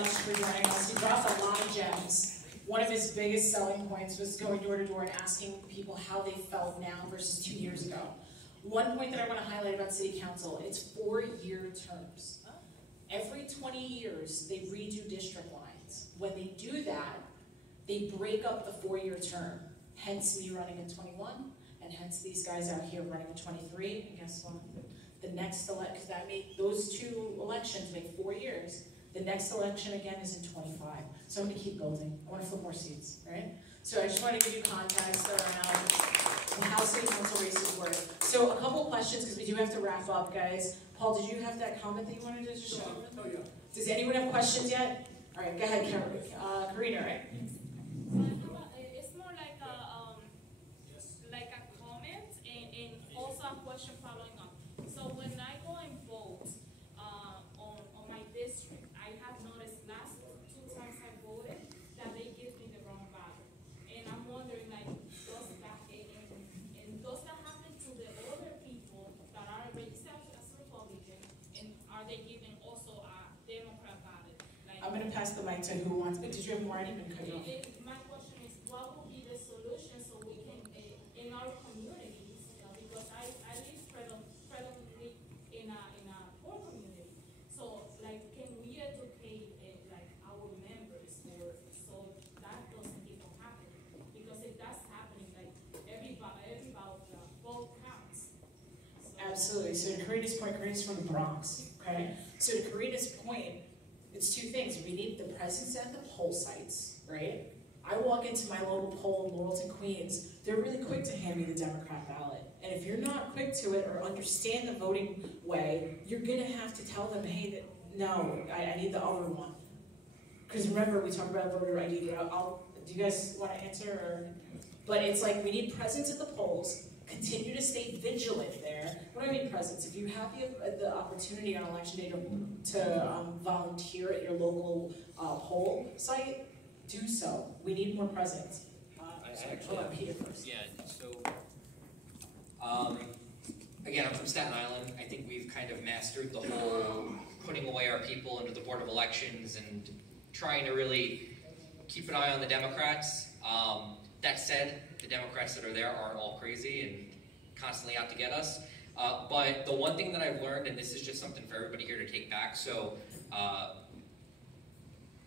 much for joining us. He dropped a lot of gems. One of his biggest selling points was going door to door and asking people how they felt now versus 2 years ago. One point that I want to highlight about City Council, it's 4-year terms. Every 20 years, they redo district lines. When they do that, they break up the 4-year term. Hence me running in 21, and hence these guys out here running in 23. And guess what? The next election, because that made those two elections make 4 years. The next election again is in 25. So I'm going to keep building. I want to flip more seats, right? So I just want to give you context around how City Council races work. So a couple questions, because we do have to wrap up, guys. Paul, did you have that comment that you wanted to just show? Oh, yeah. Does anyone have questions yet? All right, go ahead, Karina, right? It's more like a comment and also a question following up. So when I go and vote on my district, I have noticed last 2 times I voted that they give me the wrong ballot. And I'm wondering, like, does that happen to the other people that are registered as Republican, and are they giving also a Democrat ballot? Like, I'm going to pass the mic to who wants, but did you have more? I didn't even cut you off. My question is, what would be the solution so we can, in our communities, because I live predominantly in a poor community, so like, can we educate like our members so that doesn't keep on happening? Because if that's happening, like every vote counts. So. Absolutely. So to Karina's point, Karina's from the Bronx, okay? So to Karina's point, it's 2 things. We need the presence at the poll sites, right? I walk into my local poll in Laurelton, Queens, they're really quick to hand me the Democrat ballot. And if you're not quick to it or understand the voting way, you're gonna have to tell them, hey, no, I need the other one. Because remember, we talked about voter ID. Do you guys want to answer? Or? But it's like, we need presence at the polls, continue to stay vigilant there. What do I mean presence? If you have the opportunity on election day to volunteer at your local poll site, do so. We need more presence. Peter first. Yeah, so, again, I'm from Staten Island. I think we've kind of mastered the whole putting away our people into the Board of Elections and trying to really keep an eye on the Democrats. That said, the Democrats that are there aren't all crazy and constantly out to get us. But the one thing that I've learned, and this is just something for everybody here to take back, so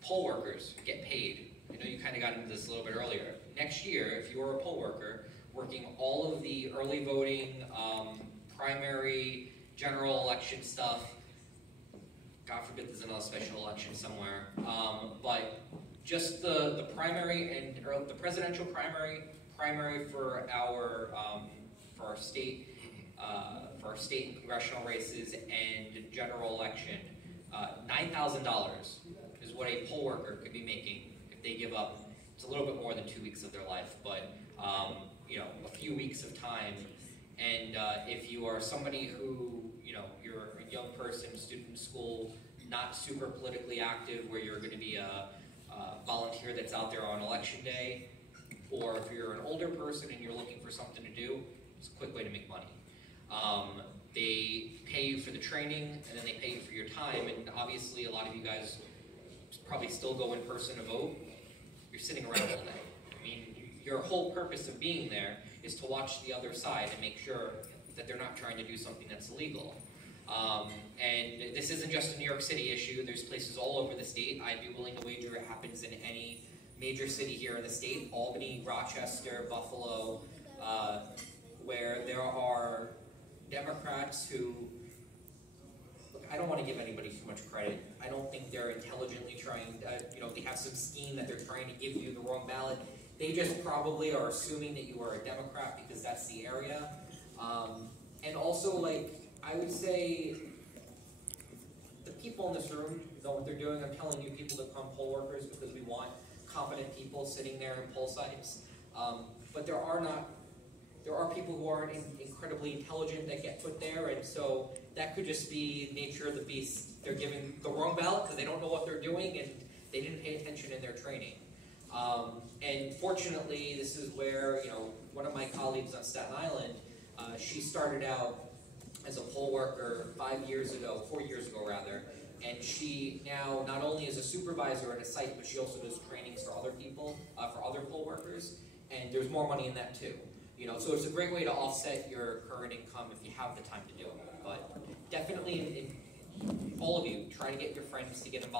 poll workers get paid. I know you kind of got into this a little bit earlier. Next year, if you're a poll worker, working all of the early voting, primary, general election stuff, God forbid there's another special election somewhere, but just the primary and the presidential primary for our state and congressional races and general election, $9,000 is what a poll worker could be making if they give up. It's a little bit more than 2 weeks of their life, but you know, a few weeks of time. And if you are somebody who, you know, you're a young person, student in school, not super politically active, where you're going to be a volunteer that's out there on election day, or if you're an older person and you're looking for something to do, it's a quick way to make money. They pay you for the training, and then they pay you for your time, and obviously a lot of you guys probably still go in person to vote. You're sitting around all day. I mean, your whole purpose of being there is to watch the other side and make sure that they're not trying to do something that's illegal. And this isn't just a New York City issue. There's places all over the state. I'd be willing to wager it happens in any major city here in the state, Albany, Rochester, Buffalo, where there are Democrats who, look, I don't want to give anybody too much credit. I don't think they're intelligently trying, you know, they have some scheme that they're trying to give you the wrong ballot. They just probably are assuming that you are a Democrat because that's the area. And also, like, I would say the people in this room know what they're doing. I'm telling you people to become poll workers because we want competent people sitting there in poll sites. But there are people who aren't incredibly intelligent that get put there, and so that could just be nature of the beast. They're giving the wrong ballot because they don't know what they're doing and they didn't pay attention in their training. And fortunately, this is where, you know, one of my colleagues on Staten Island, she started out as a poll worker 4 years ago rather, And she now not only is a supervisor at a site, but she also does trainings for other people, for other poll workers, and there's more money in that too. You know, so it's a great way to offset your current income if you have the time to do it. But definitely, all of you, try to get your friends to get involved.